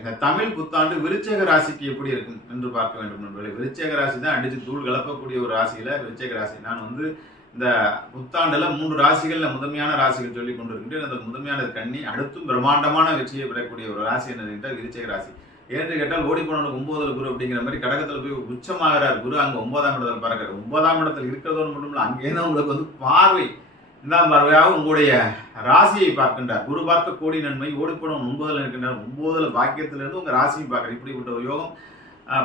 இந்த தமிழ் புத்தாண்டு விருச்சக ராசிக்கு எப்படி இருக்கும் என்று பார்க்க வேண்டும் நண்பர்களே. விருச்சக ராசி தான் அடிச்சு தூள் கலப்பக்கூடிய ஒரு ராசியில விருச்சக ராசி. நான் இந்த புத்தாண்டுல 3 ராசிகள்ல முதன்மையான ராசிகள் சொல்லி கொண்டிருக்கின்றேன். அந்த முதன்மையான கன்னி, அடுத்தும் பிரம்மாண்டமான வெற்றியை பெறக்கூடிய ஒரு ராசி என்னென்றால் விருச்சக ராசி. ஏன்னு கேட்டால் ஓடி போனவனுக்கு 9 குரு அப்படிங்கிற மாதிரி கடகத்துல போய் உச்சமாகிறார் குரு. அங்க 9ஆம் இடத்துல பார்க்கிறார். 9ஆம் இடத்துல இருக்கிறதோடு மட்டும் இல்லை, அங்கே தான் உங்களுக்கு பார்வை, இந்த பார்வையாக உங்களுடைய ராசியை பார்க்கின்றார். குரு பார்க்க கோடி நன்மை. ஓடிப்போனவன் 9ல் இருக்கின்றார். 9ல் பாக்கியத்திலிருந்து உங்க ராசியை பார்க்குற இப்படிப்பட்ட ஒரு யோகம்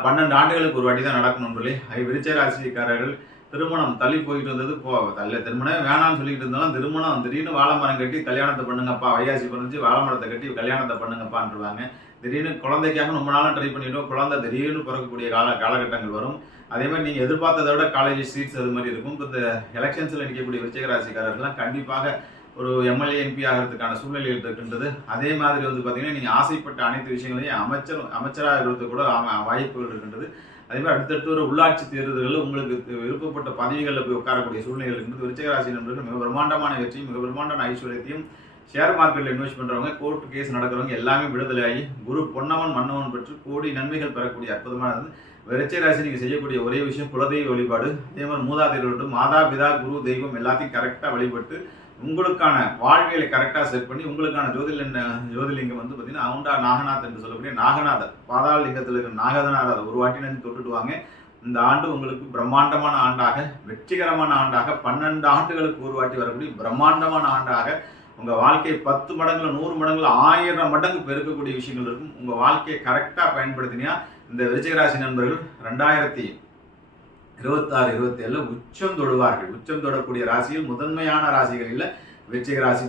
12 ஆண்டுகளுக்கு ஒரு வாட்டி தான் நடக்கும் நண்பர்களே. விருச்சக ராசிக்காரர்கள் திருமணம் தள்ளி போயிட்டு வந்தது திருமணம் வேணாம்னு சொல்லிட்டு இருந்தாலும் திருமணம் திடீர்னு வாழை மரம் கட்டி கல்யாணத்தை பண்ணுங்கப்பா, வையாசி பிறந்து வாழை மரத்தை கட்டி கல்யாணத்தை பண்ணுங்கப்பான்றாங்க. திடீர்னு குழந்தைக்காக ரொம்ப நாளும் ட்ரை பண்ணிட்டோம், குழந்தை திடீர்னு பிறக்கக்கூடிய காலகட்டங்கள் வரும். அதே மாதிரி நீங்கள் எதிர்பார்த்ததை விட காலேஜ் சீட்ஸ் அது மாதிரி இருக்கும். இப்போ இந்த எலெக்ஷன்ஸில் நிற்கக்கூடிய விருச்சிக ராசிக்காரர்கள்லாம் கண்டிப்பாக ஒரு எம்எல்ஏ எம்பி ஆகிறதுக்கான சூழ்நிலைகள் இருக்கின்றது. அதே மாதிரி பார்த்தீங்கன்னா நீங்கள் ஆசைப்பட்ட அனைத்து விஷயங்களையும் அமைச்சராக இருக்கிறது கூட வாய்ப்புகள் இருக்கின்றது. அதே மாதிரி அடுத்தடுத்து ஒரு உள்ளாட்சி தேர்தல்களில் உங்களுக்கு விருப்பப்பட்ட பதவிகளில் போய் உட்காரக்கூடிய சூழ்நிலைகள் இருக்கின்றது. விருச்சிக ராசி நண்பர்கள் மிக பிரம்மாண்டமான வெற்றியும் மிக பிரம்மாண்டமான ஐஸ்வர்யத்தையும், ஷேர் மார்க்கெட்டில் இன்வெஸ்ட் பண்ணுறவங்க, கோர்ட் கேஸ் நடக்கிறவங்க எல்லாமே விடுதலையாகி குரு பொன்னவன் மன்னவன் பெற்று கோடி நன்மைகள் பெறக்கூடிய அற்புதமானது. விருச்சிக ராசி நீங்கள் செய்யக்கூடிய ஒரே விஷயம் குலதெய்வ வழிபாடு. அதே மாதிரி மூதாதையர்கள், மாதா பிதா குரு தெய்வம் எல்லாத்தையும் கரெக்டாக வழிபட்டு உங்களுக்கான வாழ்வியலை கரெக்டாக செட் பண்ணி உங்களுக்கான ஜோதிலிங்கம் பார்த்தீங்கன்னா அவுண்டா நாகநாத் என்று சொல்லக்கூடிய நாகநாதர் பாதாள லிங்கத்தில் இருக்கிற நாகநாதர் ஒரு வாட்டி நின்று தொட்டுட்டு வாங்க. இந்த ஆண்டு உங்களுக்கு பிரம்மாண்டமான ஆண்டாக, வெற்றிகரமான ஆண்டாக, 12 ஆண்டுகளுக்கு ஒரு வாட்டி வரக்கூடிய பிரம்மாண்டமான ஆண்டாக, உங்கள் வாழ்க்கையை 10 மடங்குல 100 மடங்குல 1000 மடங்கு பெருக்கக்கூடிய விஷயங்கள் இருக்கும். உங்கள் வாழ்க்கையை கரெக்டாக பயன்படுத்தினா இந்த விருச்சிக ராசி நண்பர்கள் 2026-27 உச்சம் தொடுவார்கள். உச்சம் தொடக்கூடிய ராசியில் முதன்மையான ராசிகளில் விருச்சிக ராசி